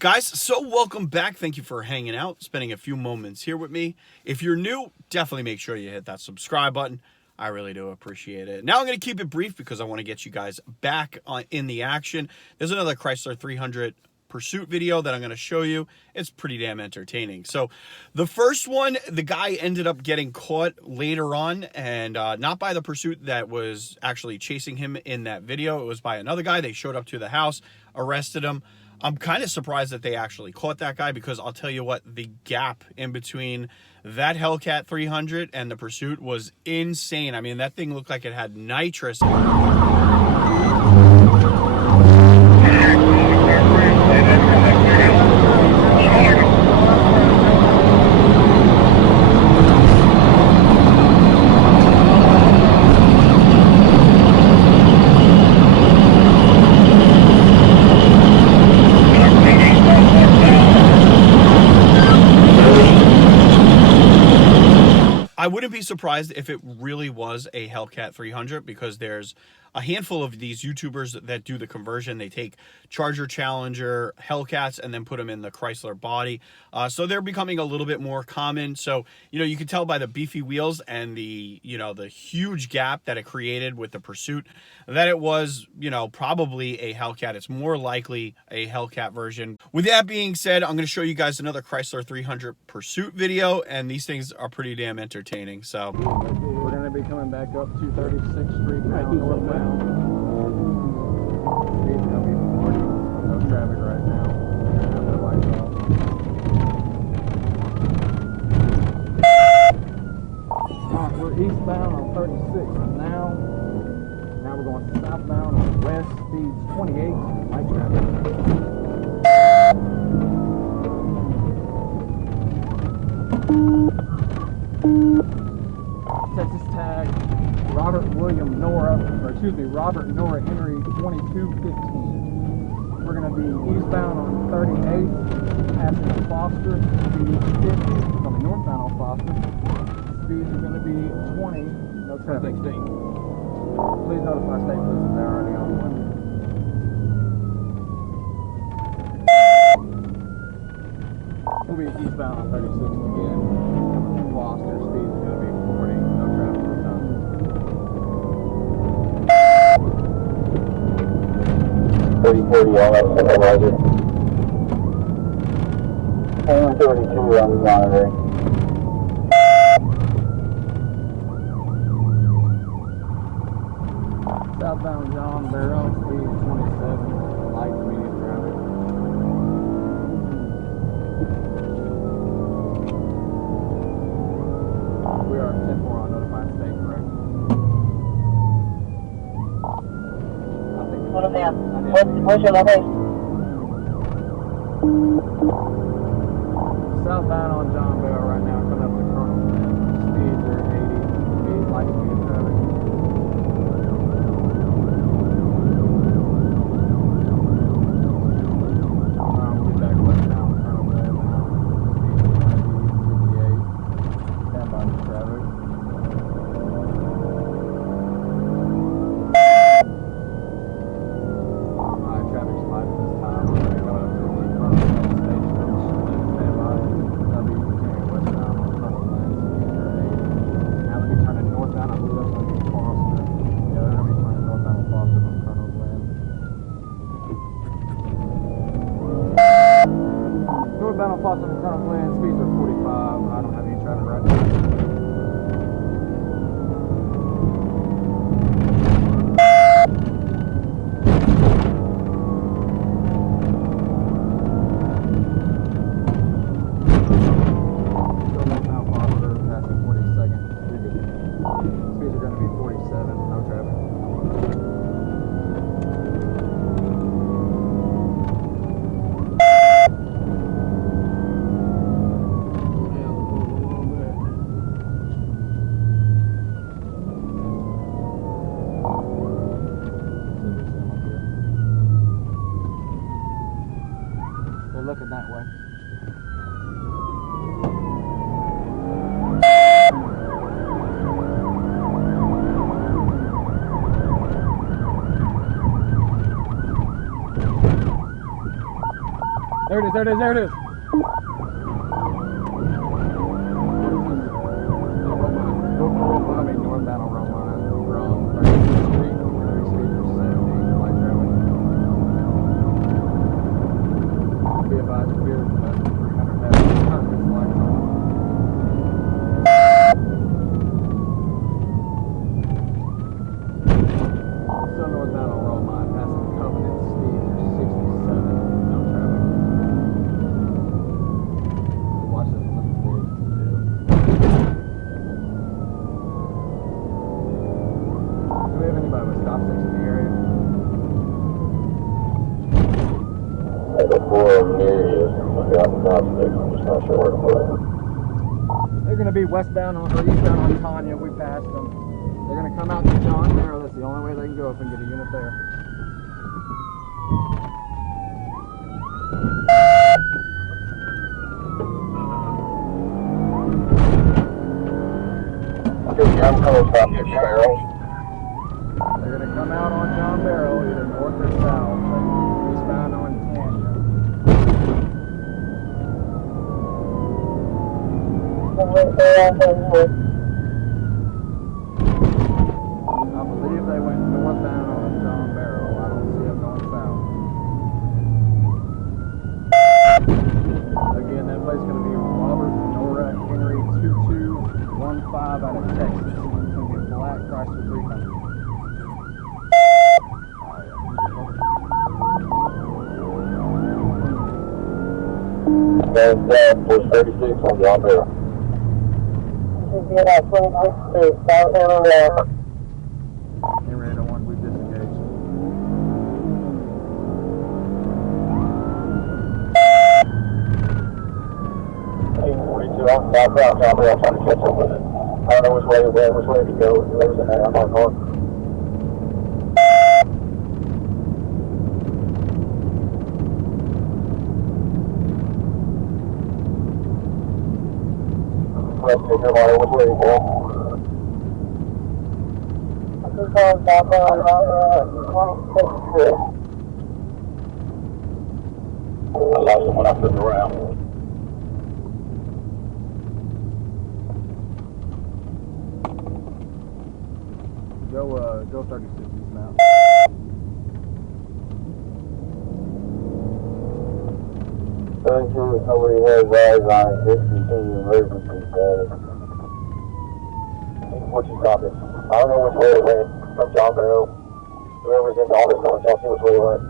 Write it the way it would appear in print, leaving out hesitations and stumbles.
guys, so welcome back. Thank you for hanging out, spending a few moments here with me. If you're new, definitely make sure you hit that subscribe button. I really do appreciate it. Now I'm going to keep it brief because I want to get you guys back in the action. There's another Chrysler 300 Pursuit video that I'm going to show you. It's pretty damn entertaining. So the first one, the guy ended up getting caught later on, and not by the Pursuit that was actually chasing him in that video. It was by another guy. They showed up to the house, arrested him. I'm kind of surprised that they actually caught that guy, because I'll tell you what, the gap in between that Hellcat 300 and the Pursuit was insane. I mean, that thing looked like it had nitrous. I wouldn't be surprised if it really was a Hellcat 300, because there's a handful of these YouTubers that do the conversion. They take Charger, Challenger, Hellcats, and then put them in the Chrysler body. So they're becoming a little bit more common. So, you can tell by the beefy wheels and the, the huge gap that it created with the Pursuit that it was, probably a Hellcat. It's more likely a Hellcat version. With that being said, I'm going to show you guys another Chrysler 300 Pursuit video, and these things are pretty damn entertaining. So we're going to be coming back up 236th Street now, northbound. Speed's going to be 40. No traffic right now. Have the lights off. Alright, we're eastbound on 36 now. Now we're going southbound on west, speed 28, light traffic. Texas tag Robert Nora Henry 2215. We're going to be eastbound on 38th, passing Foster, speed 50. We're going to be northbound on Foster. Speeds are going to be 20, no traffic. 16. Please notify state police if they're already on one. We'll be eastbound on 36th again. Coming from Foster, speed is going to be 40, no traffic this time. 3040 on that supervisor. 32 on monitoring. Southbound John Barrow, speed 27, light to medium traffic. We are 10-4 on notified state, correct? What a man. What's your location? Southbound on John Barrow right now, coming up to Colonel Glenn. Speeds are 80, light to medium traffic. We'll be back west now on Colonel Glenn now. Speeds 58, stand by the traffic. Traffic's light at this time. We're going to go up to the Colonel Glenn station. Stand by. W continuing westbound on Colonel Glenn. Speeds are 80. Now they'll be turning northbound. I believe that's going to be Foster. Yeah, they're going to be turning northbound on Foster from Colonel Glenn. Northbound on Foster from Colonel Glenn. Speeds are 45. I don't have any traffic right now. Speeds are going to be 47, no traffic. There it is, there it is, there it is. Northbound on Romine from 36th Street, 70, light traffic. Be advised, we're less than 300 meters. Purpose lights on. Also northbound on Romine, passing Covenant Speed, 67, no traffic. Watch this, look at this. Do we have anybody with stop sticks in the area? There's a 4 of them near you. I got the top six. I'm just not sure where to put it. They're going to be westbound on, or eastbound on Tanya. We passed them. They're going to come out to John Merrill. That's the only way they can go if and get a unit there. I'm coming from your barrel. They're going to come out on John Merrill, either north or south, but eastbound on Tanya. I believe they went northbound on John Merrill. I don't see them going south. Again, that place is going to be Robert Nora Henry 2215 out of Texas. It's going to be a black Chrysler 300. And was 36 on John Barrel. Henry 801, we've disengaged. I'm southbound John Barrel trying to catch up with it. I don't know which way it went, which way to go. There was an am on north. Let's take your line, which way to go. I lost him when I flipped around. Go 36 east now. Somebody has eyes on it. Discontinue emergency status. What you copy? I don't know which way it went from John Barrow. Whoever's in the office, I'll see which way it went.